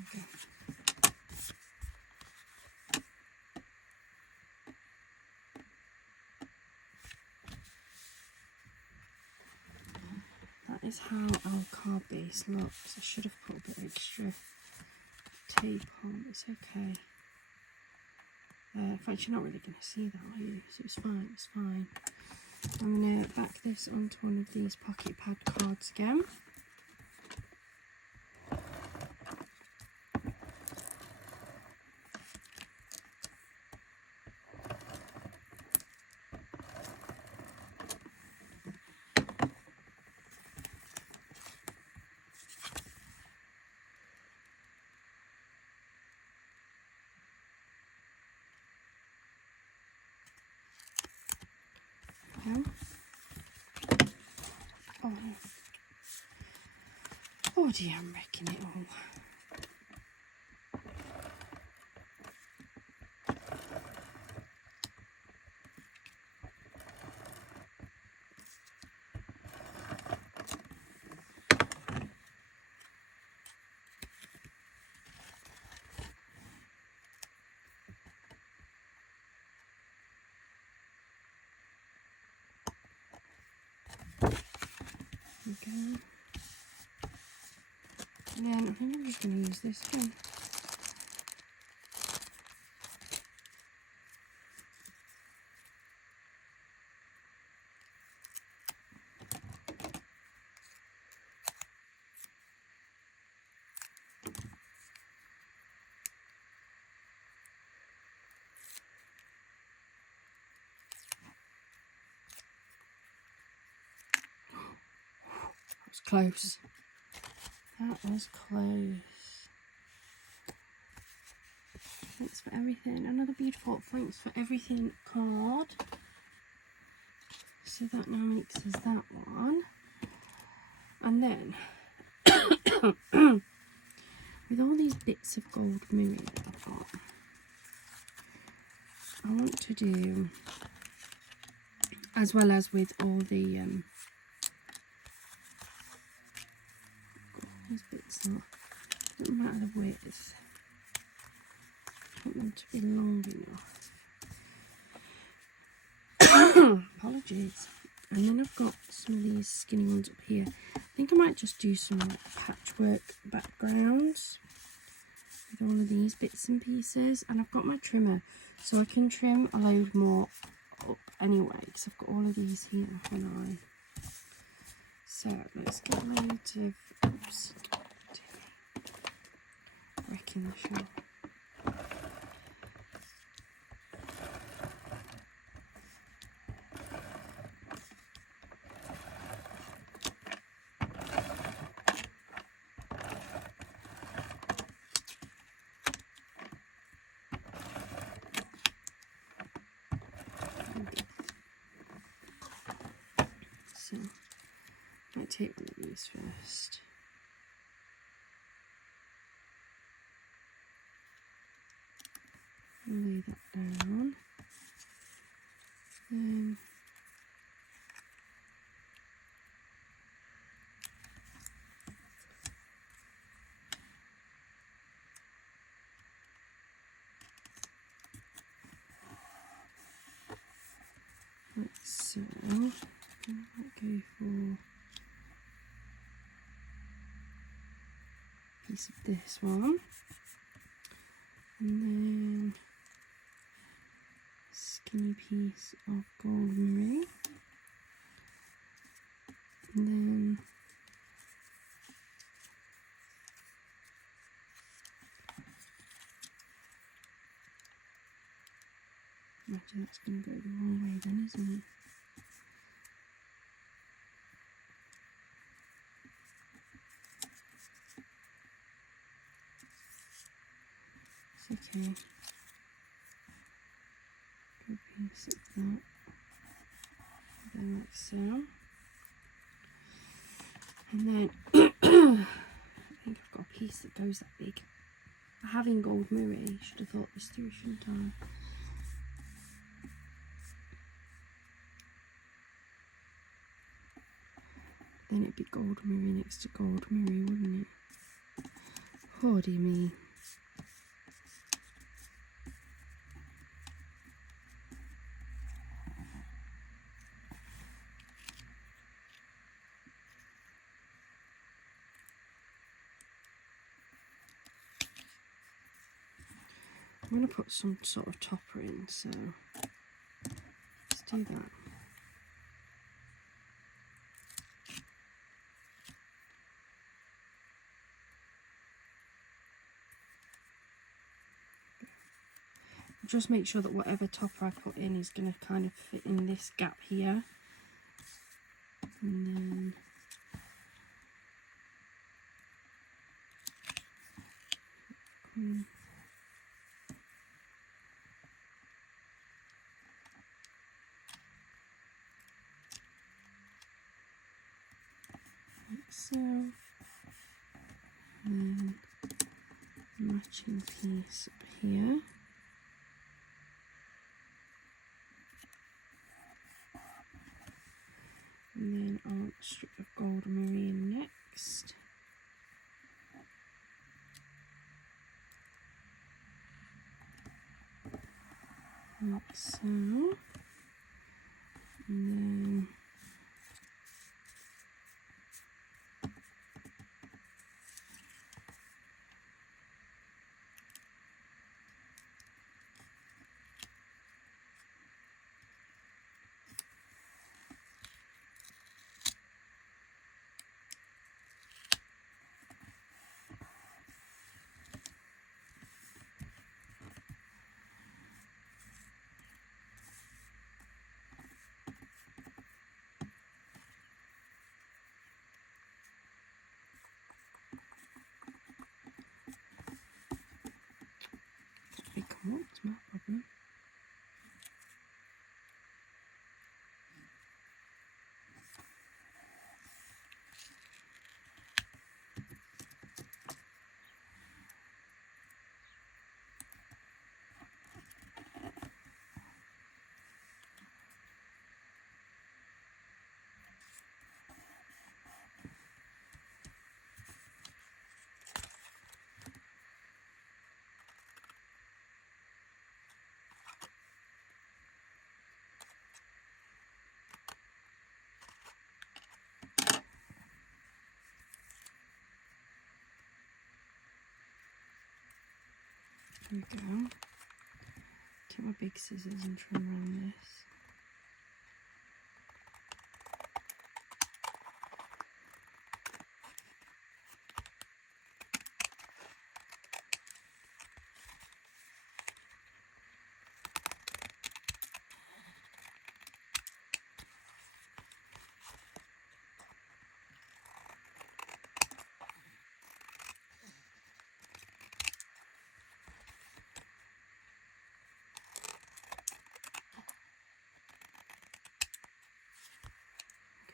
Okay. That is how our card base looks. I should have put a bit extra tape on. It's okay. In fact, you're not really going to see that, are you? So it's fine. It's fine. I'm going to back this onto one of these pocket pad cards again. Oh, oh dear, I'm wrecking it all. Again. And then I think I'm just going to use this again. That was close. That was close. Thanks for everything. Another beautiful thanks for everything card. So that now makes us that one. And then, with all these bits of gold mooing that I've got, I want to do, as well as with all the these bits that don't matter the width, I want them to be long enough. Apologies. And then I've got some of these skinny ones up here. I think I might just do some like patchwork backgrounds with all of these bits and pieces. And I've got my trimmer, so I can trim a load more up anyway, because I've got all of these here, haven't I? So let's get a load of, oops, in the shell. So, I might take one of these first. Lay that down. Like so. I might go for a piece of this one. And then skinny piece of Goldmarie, and then imagine that's going to go the wrong way then, isn't it? It's okay. Good piece of that. Then like so. And then I think I've got a piece that goes that big. Having Goldmarie, should have thought this through, shouldn't I? Then it'd be Goldmarie next to Goldmarie, wouldn't it? Oh dear me. I'm going to put some sort of topper in, so let's do that. Just make sure that whatever topper I put in is going to kind of fit in this gap here. And then like so. And then matching piece up here. And then I'll strip of Goldmarie in next. Like so. And then what's my problem? There we go. Take my big scissors and trim around this.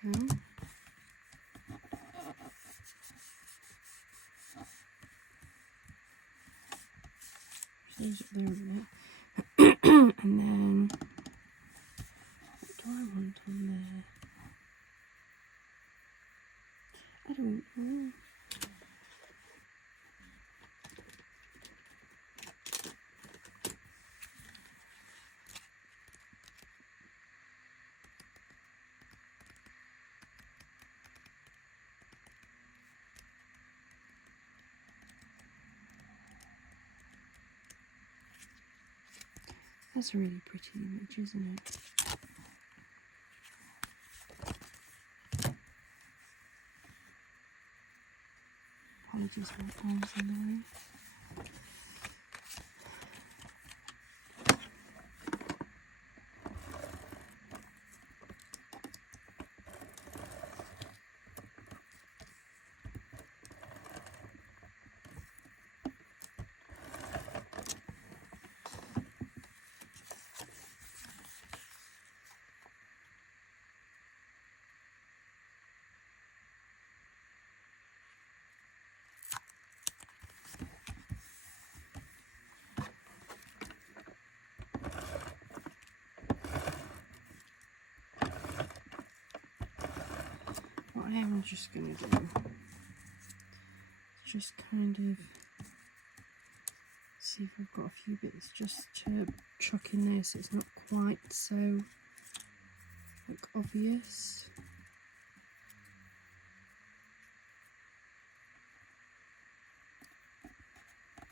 go. These up there a bit. And then, what do I want on there? I don't know. That's a really pretty image, isn't it? Apologies for the arms in the way. What I am just going to do is just kind of see if we've got a few bits just to chuck in there so it's not quite so obvious.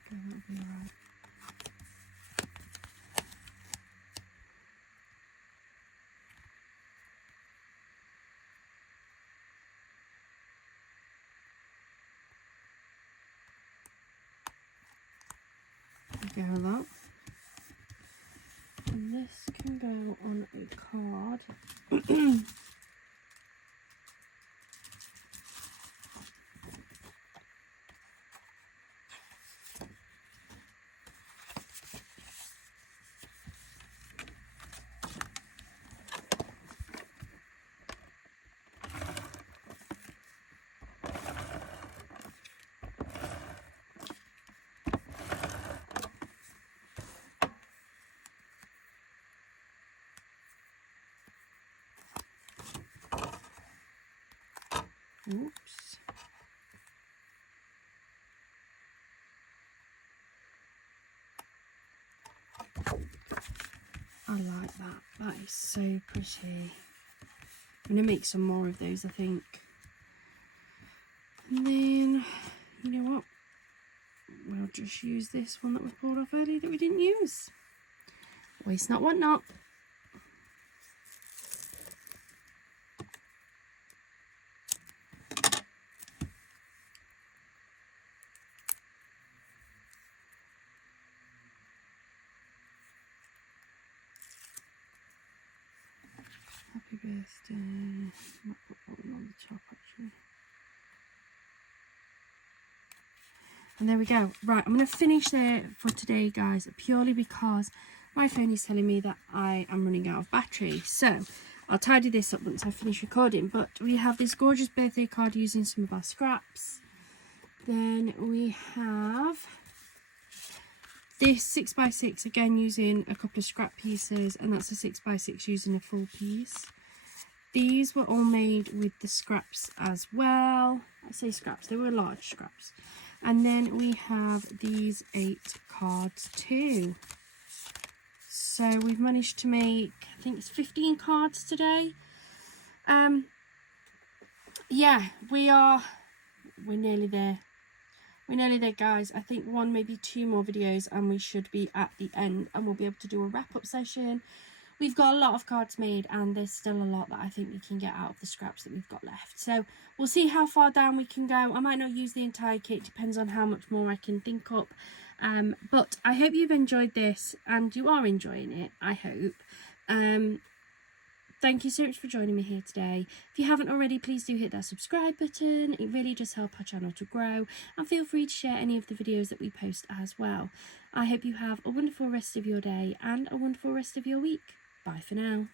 Okay, that'll be alright. Go that, and this can go on a card. Oops. I like that. That is so pretty. I'm going to make some more of those, I think. And then, you know what? We'll just use this one that we pulled off earlier that we didn't use. Waste not, want not. Happy birthday. Might put that one on the top actually. And there we go. Right, I'm going to finish there for today, guys, purely because my phone is telling me that I am running out of battery. So I'll tidy this up once I finish recording. But we have this gorgeous birthday card using some of our scraps. Then we have this 6x6, again using a couple of scrap pieces, and that's a 6x6 using a full piece. These were all made with the scraps as well. I say scraps, they were large scraps. And then we have these 8 cards too. So we've managed to make, I think it's 15 cards today. Yeah, we're nearly there. We're nearly there, guys. I think 1, maybe 2 more videos and we should be at the end and we'll be able to do a wrap-up session. We've got a lot of cards made and there's still a lot that I think we can get out of the scraps that we've got left. So we'll see how far down we can go. I might not use the entire kit, depends on how much more I can think up. But I hope you've enjoyed this and you are enjoying it, I hope. Thank you so much for joining me here today. If you haven't already, please do hit that subscribe button. It really does help our channel to grow. And feel free to share any of the videos that we post as well. I hope you have a wonderful rest of your day and a wonderful rest of your week. Bye for now.